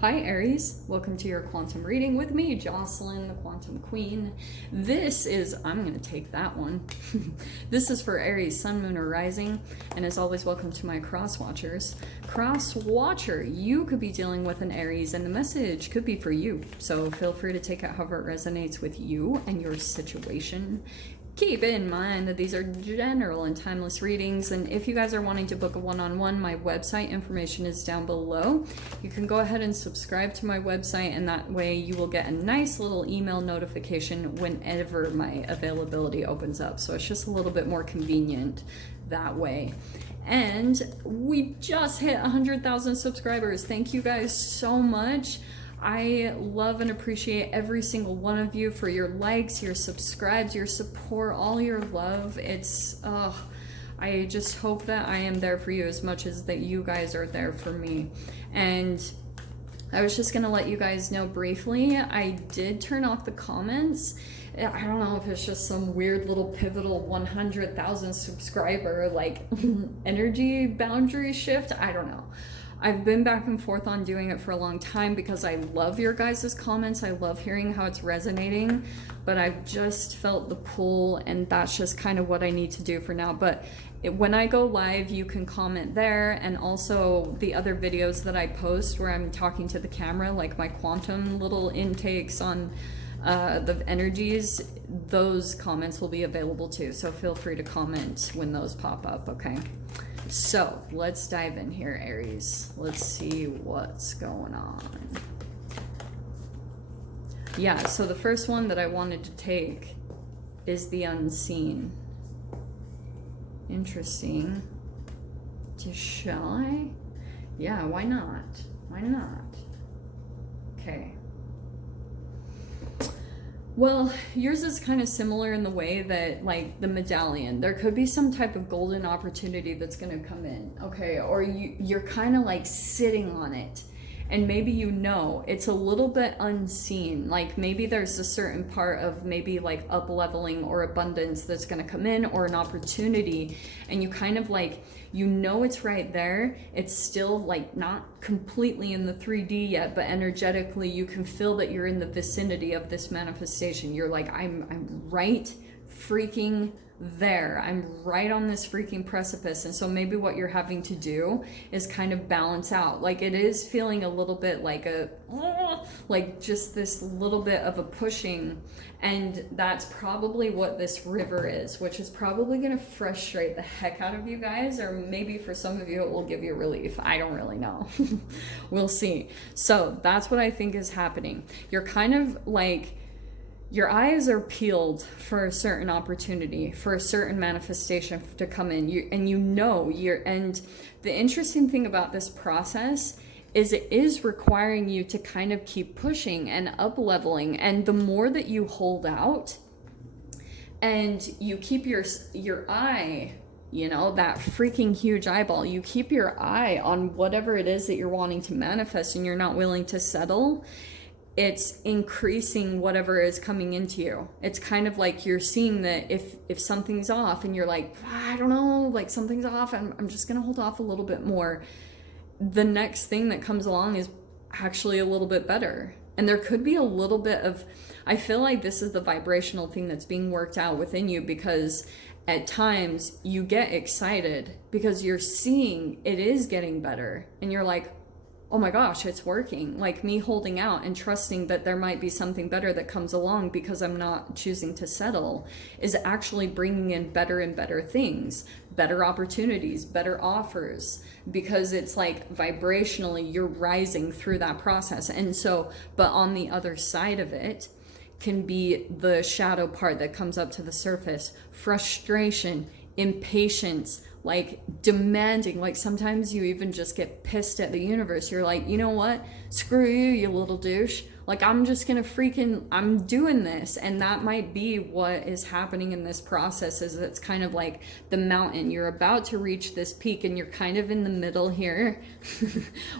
Hi Aries, welcome to your quantum reading with me, Jocelyn, the Quantum Queen. I'm going to take that one. This is for Aries, Sun, Moon, or Rising, and as always, welcome to my cross watchers. Cross watcher, you could be dealing with an Aries, and the message could be for you. So feel free to take it however it resonates with you and your situation. Keep in mind that these are general and timeless readings, and if you guys are wanting to book a one-on-one, my website information is down below. You can go ahead and subscribe to my website, and that way you will get a nice little email notification whenever my availability opens up. So it's just a little bit more convenient that way. And we just hit 100,000 subscribers. Thank you guys so much. I love and appreciate every single one of you for your likes, your subscribes, your support, all your love. I just hope that I am there for you as much as that you guys are there for me. And I was just gonna let you guys know briefly, I did turn off the comments. I don't know if it's just some weird little pivotal 100,000 subscriber like energy boundary shift. I don't know. I've been back and forth on doing it for a long time because I love your guys' comments. I love hearing how it's resonating, but I've just felt the pull, and that's just kind of what I need to do for now. But when I go live, you can comment there, and also the other videos that I post where I'm talking to the camera, like my quantum little intakes on the energies, those comments will be available too. So feel free to comment when those pop up, okay? So let's dive in here, Aries. Let's see what's going on. Yeah, so the first one that I wanted to take is the unseen. Interesting. Shall I? Yeah, why not? Why not? Okay. Well, yours is kind of similar in the way that, like, the medallion, there could be some type of golden opportunity that's going to come in, okay? Or you're kind of like sitting on it, and maybe you know it's a little bit unseen. Like maybe there's a certain part of maybe like up leveling or abundance that's going to come in, or an opportunity, and you kind of like, you know it's right there. It's still like not completely in the 3D yet, but energetically you can feel that you're in the vicinity of this manifestation. You're like, I'm right freaking there. I'm right on this freaking precipice. And so maybe what you're having to do is kind of balance out. Like it is feeling a little bit like like just this little bit of a pushing. And that's probably what this river is, which is probably going to frustrate the heck out of you guys, or maybe for some of you it will give you relief. I don't really know. We'll see. So that's what I think is happening. You're kind of like, your eyes are peeled for a certain opportunity, for a certain manifestation to come in. And the interesting thing about this process is it is requiring you to kind of keep pushing and up leveling. And the more that you hold out and you keep your eye, you know, that freaking huge eyeball, you keep your eye on whatever it is that you're wanting to manifest, and you're not willing to settle, it's increasing whatever is coming into you. It's kind of like you're seeing that if something's off and you're like, I don't know, like something's off, I'm just gonna hold off a little bit more. The next thing that comes along is actually a little bit better. And there could be a little bit of, I feel like this is the vibrational thing that's being worked out within you, because at times you get excited because you're seeing it is getting better, and you're like, oh my gosh, it's working. Like me holding out and trusting that there might be something better that comes along because I'm not choosing to settle is actually bringing in better and better things, better opportunities, better offers, because it's like vibrationally you're rising through that process. And so, but on the other side of it can be the shadow part that comes up to the surface: frustration, impatience, like demanding. Like sometimes you even just get pissed at the universe. You're like, you know what, screw you, you little douche, like I'm just gonna I'm doing this. And that might be what is happening in this process, is it's kind of like the mountain, you're about to reach this peak and you're kind of in the middle here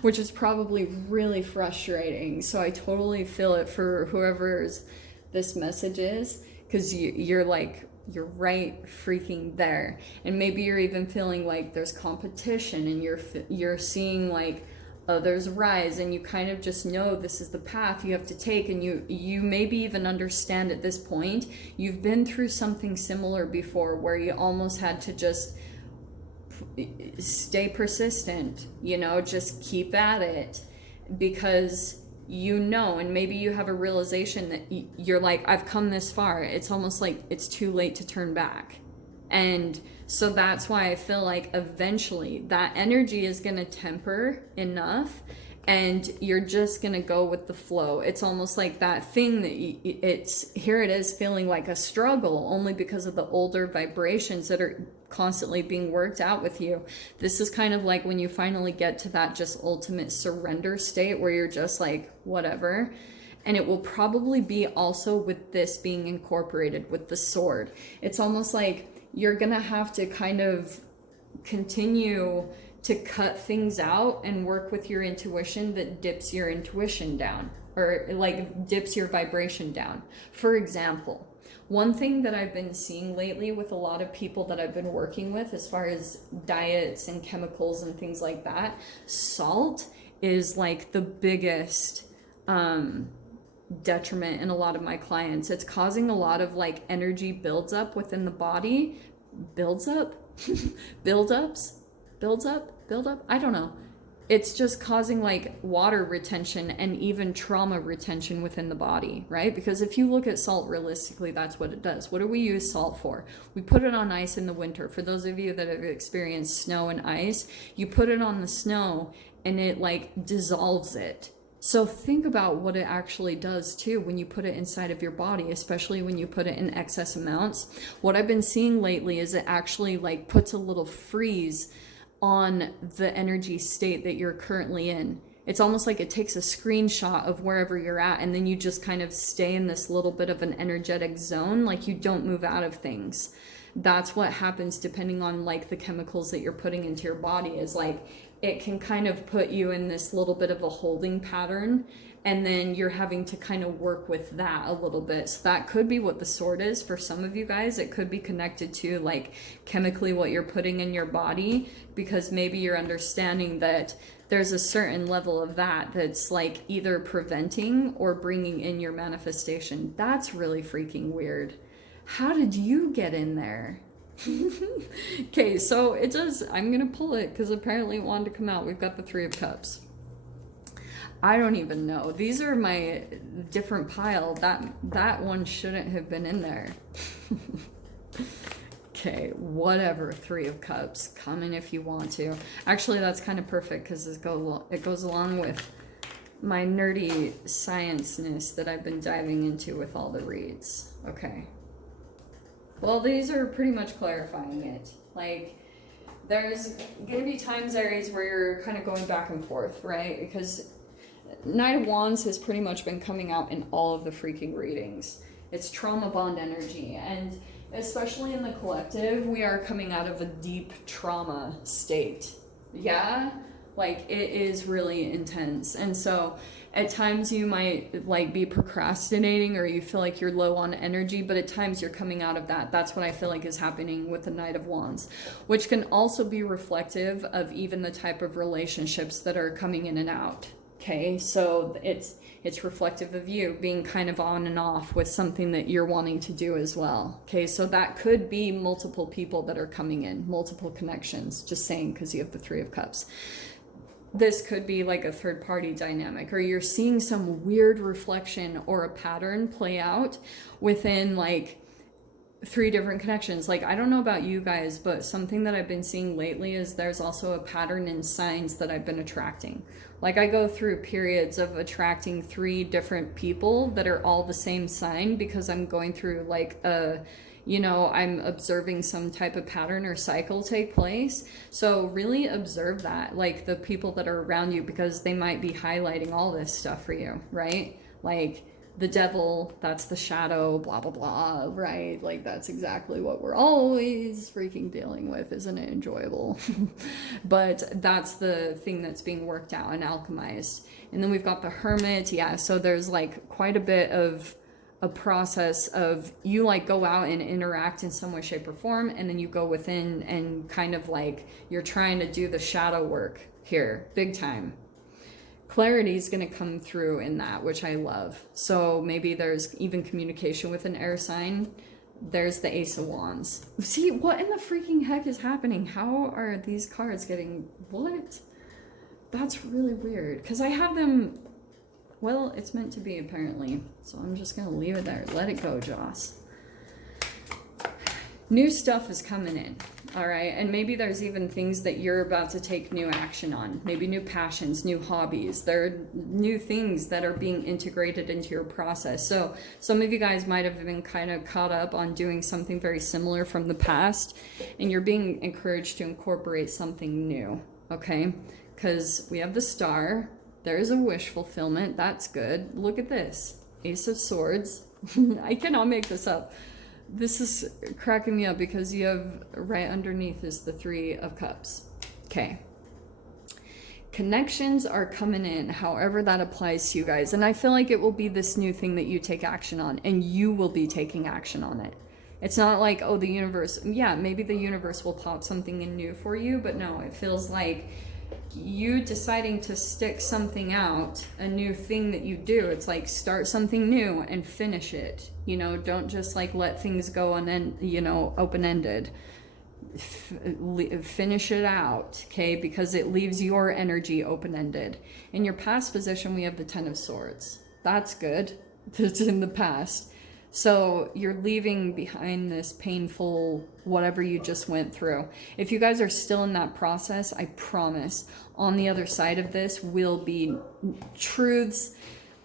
which is probably really frustrating. So I totally feel it for whoever's this message is, because you're like, you're right freaking there. And maybe you're even feeling like there's competition, and you're seeing like others rise, and you kind of just know this is the path you have to take. And you maybe even understand at this point, you've been through something similar before where you almost had to just stay persistent, you know, just keep at it, because you know, and maybe you have a realization that you're like, I've come this far, it's almost like it's too late to turn back. And so that's why I feel like eventually that energy is going to temper enough, and you're just going to go with the flow. It's almost like that thing that it's here it is feeling like a struggle only because of the older vibrations that are constantly being worked out with you. This is kind of like when you finally get to that just ultimate surrender state where you're just like, whatever. And it will probably be also with this being incorporated with the sword. It's almost like you're gonna have to kind of continue to cut things out and work with your intuition that dips your intuition down, or like dips your vibration down. For example, one thing that I've been seeing lately with a lot of people that I've been working with as far as diets and chemicals and things like that, salt is like the biggest detriment in a lot of my clients. It's causing a lot of like energy builds up within the body. Builds up? build up? I don't know. It's just causing like water retention and even trauma retention within the body, right? Because if you look at salt realistically, that's what it does. What do we use salt for? We put it on ice in the winter. For those of you that have experienced snow and ice, you put it on the snow and it like dissolves it. So think about what it actually does too when you put it inside of your body, especially when you put it in excess amounts. What I've been seeing lately is it actually like puts a little freeze on the energy state that you're currently in. It's almost like it takes a screenshot of wherever you're at, and then you just kind of stay in this little bit of an energetic zone, like you don't move out of things. That's what happens depending on like the chemicals that you're putting into your body, is like it can kind of put you in this little bit of a holding pattern, and then you're having to kind of work with that a little bit. So that could be what the sword is for some of you guys. It could be connected to like chemically what you're putting in your body, because maybe you're understanding that there's a certain level of that that's like either preventing or bringing in your manifestation. That's really freaking weird. How did you get in there? Okay, so it does, I'm gonna pull it because apparently it wanted to come out. We've got the Three of Cups. I don't even know. These are my different pile. That one shouldn't have been in there. Okay, whatever. Three of Cups. Come in if you want to. Actually, that's kind of perfect because it goes along with my nerdy science-ness that I've been diving into with all the reads. Okay. Well, these are pretty much clarifying it. Like, there's going to be times, Aries, where you're kind of going back and forth, right? Because Knight of Wands has pretty much been coming out in all of the freaking readings. It's trauma bond energy. And especially in the collective, we are coming out of a deep trauma state. Yeah? Like, it is really intense. And so at times you might like be procrastinating, or you feel like you're low on energy, but at times you're coming out of that. That's what I feel like is happening with the Knight of Wands, which can also be reflective of even the type of relationships that are coming in and out. Okay, so it's reflective of you being kind of on and off with something that you're wanting to do as well. Okay, so that could be multiple people that are coming in, multiple connections, just saying, because you have the Three of Cups. This could be like a third party dynamic, or you're seeing some weird reflection or a pattern play out within like three different connections. Like, I don't know about you guys, but something that I've been seeing lately is there's also a pattern in signs that I've been attracting. Like, I go through periods of attracting three different people that are all the same sign, because I'm going through like a, you know, I'm observing some type of pattern or cycle take place. So really observe that, like the people that are around you, because they might be highlighting all this stuff for you, right? Like the devil, that's the shadow, blah, blah, blah, right? Like that's exactly what we're always freaking dealing with. Isn't it enjoyable? But that's the thing that's being worked out and alchemized. And then we've got the Hermit. Yeah, so there's like quite a bit of a process of you like go out and interact in some way, shape, or form, and then you go within and kind of like you're trying to do the shadow work here big time. clarity is going to come through in that, which I love. So maybe there's even communication with an air sign. There's the Ace of Wands. See, what in the freaking heck is happening? How are these cards getting... What? That's really weird. Because I have them... Well, it's meant to be, apparently. So I'm just going to leave it there. Let it go, Joss. New stuff is coming in. All right. And maybe there's even things that you're about to take new action on. Maybe new passions, new hobbies. There are new things that are being integrated into your process. So some of you guys might have been kind of caught up on doing something very similar from the past. And you're being encouraged to incorporate something new. Okay. Because we have the Star. There's a wish fulfillment. That's good. Look at this. Ace of Swords. I cannot make this up. This is cracking me up because you have right underneath is the Three of Cups. Okay. Connections are coming in, however that applies to you guys. And I feel like it will be this new thing that you take action on, and you will be taking action on it. It's not like, oh, the universe, yeah, maybe the universe will pop something in new for you, but no, it feels like you deciding to stick something out, a new thing that you do. It's like start something new and finish it. You know, don't just like let things go open-ended. Finish it out, okay? Because it leaves your energy open-ended. In your past position, we have the Ten of Swords. That's good. That's in the past. So you're leaving behind this painful whatever you just went through. If you guys are still in that process, I promise on the other side of this will be truths,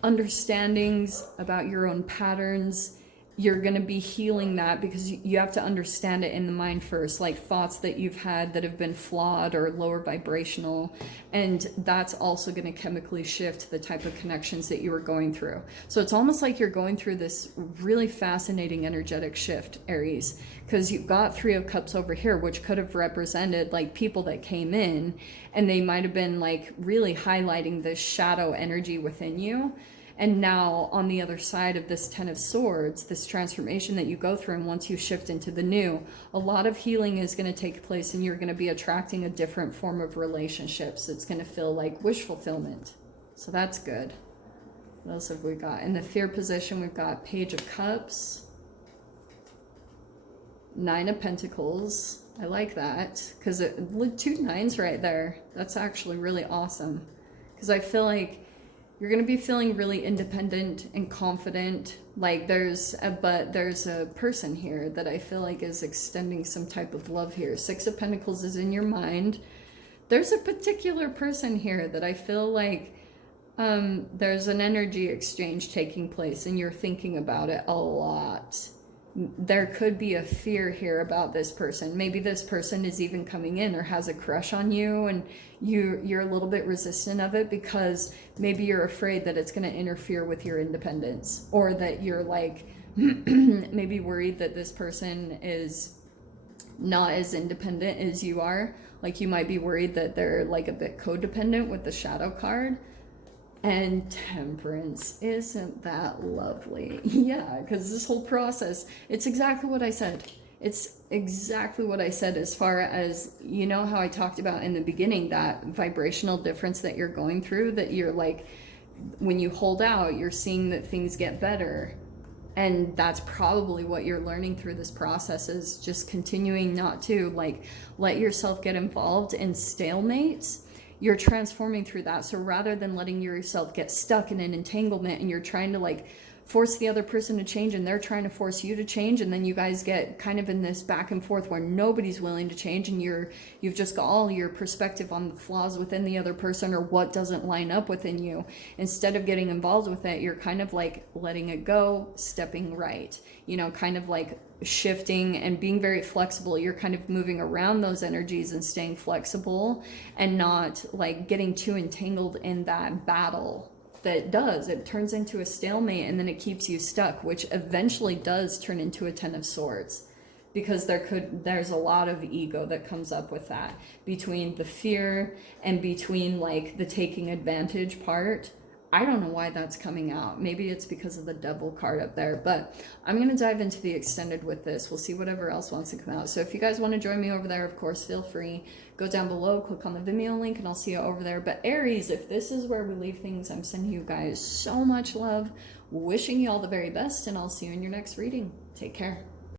understandings about your own patterns. You're going to be healing that because you have to understand it in the mind first, like thoughts that you've had that have been flawed or lower vibrational. And that's also going to chemically shift the type of connections that you were going through. So it's almost like you're going through this really fascinating energetic shift, Aries, because you've got Three of Cups over here, which could have represented like people that came in and they might have been like really highlighting this shadow energy within you. And now on the other side of this Ten of Swords, this transformation that you go through, and once you shift into the new, a lot of healing is going to take place and you're going to be attracting a different form of relationships. It's going to feel like wish fulfillment. So that's good. What else have we got? In the fear position, we've got Page of Cups, Nine of Pentacles. I like that because two nines right there. That's actually really awesome because I feel like you're going to be feeling really independent and confident. Like there's a person here that I feel like is extending some type of love here. Six of Pentacles is in your mind. There's a particular person here that I feel like there's an energy exchange taking place and you're thinking about it a lot. There could be a fear here about this person. Maybe this person is even coming in or has a crush on you and you're a little bit resistant of it because maybe you're afraid that it's going to interfere with your independence, or that you're like maybe worried that this person is not as independent as you are. Like you might be worried that they're like a bit codependent with the Shadow card. And Temperance, isn't that lovely? Yeah, because this whole process, it's exactly what I said. It's exactly what I said as far as, you know how I talked about in the beginning, that vibrational difference that you're going through, that you're like, when you hold out, you're seeing that things get better. And that's probably what you're learning through this process, is just continuing not to like let yourself get involved in stalemates. You're transforming through that. So rather than letting yourself get stuck in an entanglement and you're trying to like force the other person to change and they're trying to force you to change, and then you guys get kind of in this back and forth where nobody's willing to change, and you've just got all your perspective on the flaws within the other person or what doesn't line up within you. Instead of getting involved with it, you're kind of like letting it go, stepping right, you know, kind of like shifting and being very flexible. You're kind of moving around those energies and staying flexible and not like getting too entangled in that battle. It turns into a stalemate, and then it keeps you stuck, which eventually does turn into a Ten of Swords, because there's a lot of ego that comes up with that, between the fear and between like the taking advantage part. I don't know why that's coming out. Maybe it's because of the devil card up there, but I'm going to dive into the extended with this. We'll see whatever else wants to come out. So if you guys want to join me over there, of course, feel free. Go down below, click on the Vimeo link, and I'll see you over there. But Aries, if this is where we leave things, I'm sending you guys so much love, wishing you all the very best, and I'll see you in your next reading. Take care.